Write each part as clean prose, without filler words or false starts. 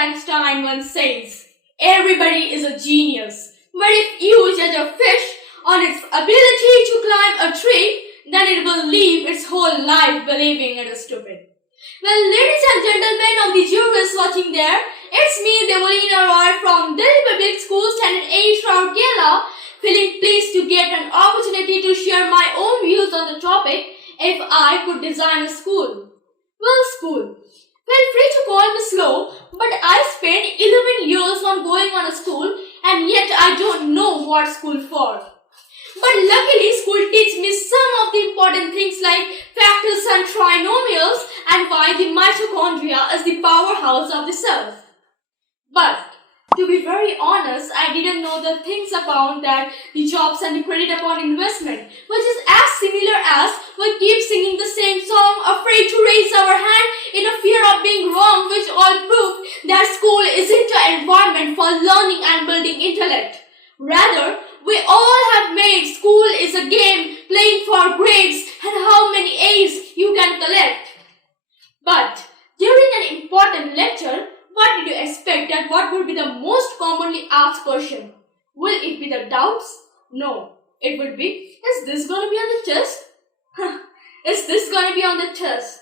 Einstein once says, everybody is a genius, but if you judge a fish on its ability to climb a tree, then it will live its whole life believing it is stupid. Well, ladies and gentlemen of the viewers watching there, it's me, Devoleena Roy from Delhi Public School Standard 8 Rourkela, feeling pleased to get an opportunity to share my own views on the topic, if I could design a school. Well, school. Feel free to call me slow, but I spent 11 years on going on a school and yet I don't know what school for. But luckily, school teaches me some of the important things like factors and trinomials and why the mitochondria is the powerhouse of the cell. But to be very honest, I didn't know the things about that, the jobs and the credit upon investment, which is as similar as we keep singing the same song, afraid to raise our hand in a fear of being wrong, which all prove that school isn't an environment for learning and building intellect. Rather, we all have made school is a game playing for grades and how many A's you can collect. But during an important lecture, what did you expect that what would be the most commonly asked question? Will it be the doubts? No. It would be, is this going to be on the test? Is this going to be on the test?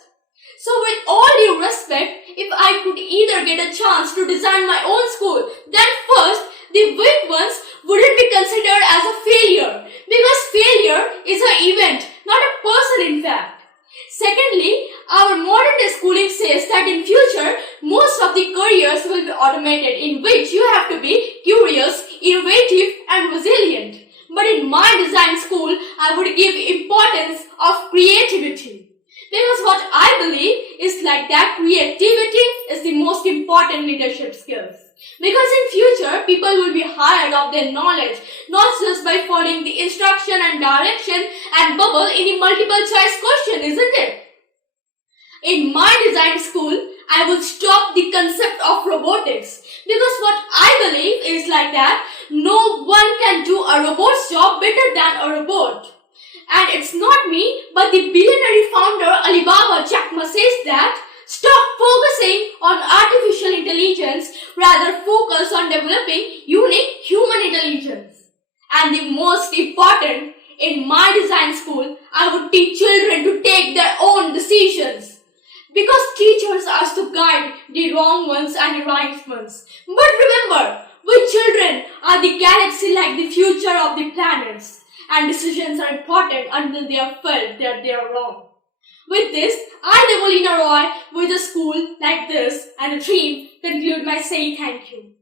So with all due respect, if I could either get a chance to design my own school, then first, the weak ones wouldn't be considered as a failure, because failure is an event, not a person in fact. Secondly, our modern day schooling says that in future, most of the careers will be automated, in which you have to be curious, innovative and resilient. But in my design school, I would give importance of creativity. Because what I believe is like that creativity is the most important leadership skills. Because in future, people will be hired of their knowledge, not just by following the instruction and direction and bubble in the multiple choice question, isn't it? In my design school, I would stop the concept of robotics. Because what I believe is like that, no one can do a robot's job better than a robot. And it's not me, but the billionaire founder Alibaba Jack Ma says that stop focusing on artificial intelligence, rather focus on developing unique human intelligence. And the most important, in my design school, I would teach children to take their own decisions. Because teachers are to guide the wrong ones and the right ones. But remember, we children are the galaxy like the future of the planets. And decisions are important until they are felt that they are wrong. With this, I, Devoleena Roy, with a school like this and a dream, conclude my saying thank you.